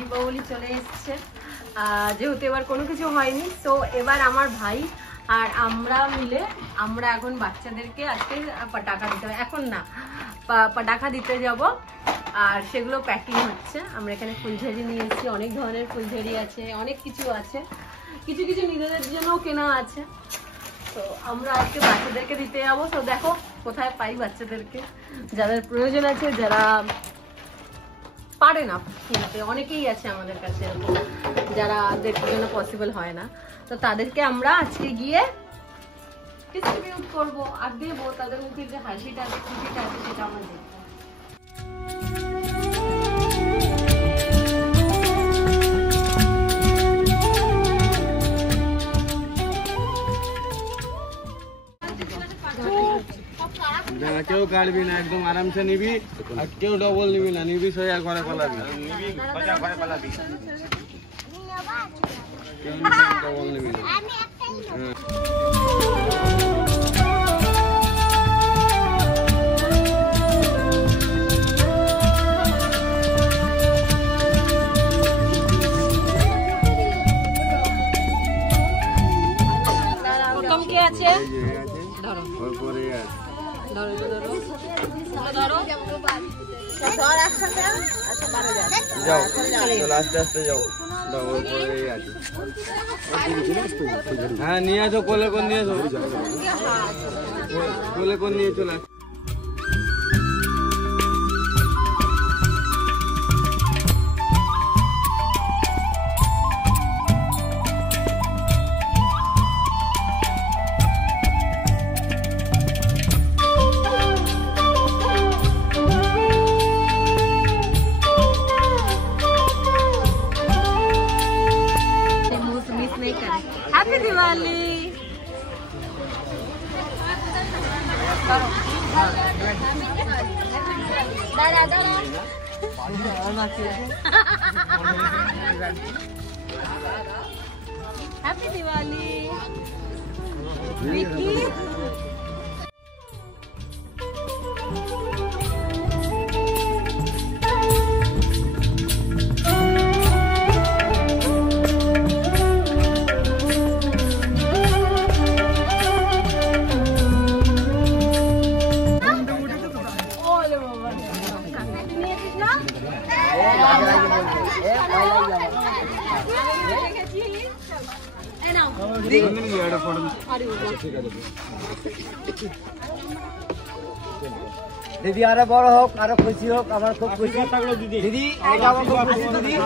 দীপাবলি চলে এসছে, যেহেতু এবার কোনো কিছু হয়নি, তো এবার আমার ভাই আর আমরা মিলে আমরা এখন বাচ্চাদেরকে আজকে পটাখা দিতে হবে, এখন না পটাখা দিতে যাব। আর সেগুলো প্যাকিং হচ্ছে। আমরা এখানে ফুলঝুরি নিয়ে এসেছি, অনেক ধরনের ফুলঝুরি আছে, অনেক কিছু আছে, কিছু কিছু নিজেদের জন্যও কেনা আছে। তো আমরা আজকে বাচ্চাদেরকে দিতে যাবো। তো দেখো কোথায় পাই বাচ্চাদেরকে, যাদের প্রয়োজন আছে, যারা পারে না কিনতে, অনেকেই আছে আমাদের কাছে যারা দেখতে জন্য পসিবল হয় না, তো তাদেরকে আমরা আজকে গিয়ে ডিস্ট্রিবিউট করবো আর দেবো। তাদের মুখে যে হাসিটা আছে, খুশিটা আছে, সেটা আমরা দেখবো। কেউ কাটবি না, একদম আরামসে নিবি, আর কেউ ডবল নিবি না, নিবি সোজা ঘরে পালাবি, কেউ ডবল নিবি না। কম কি আছে? ধরো ওপরে আছে, ধরো ধরো ধরো ধর একসাথে। আচ্ছা পারে যাও, চলো আস্তে আস্তে যাও, ডবল করে আছে। হ্যাঁ নিয়ে আসো, কোলে কোন নিয়ে আসো, কোলে কোন নিয়ে চলে আসো। हैप्पी दिवाली। हैप्पी दिवाली। দিদি আরো বড় হোক, আরো খুশি হোক, আমার খুব খুশি দিদি, দিদি।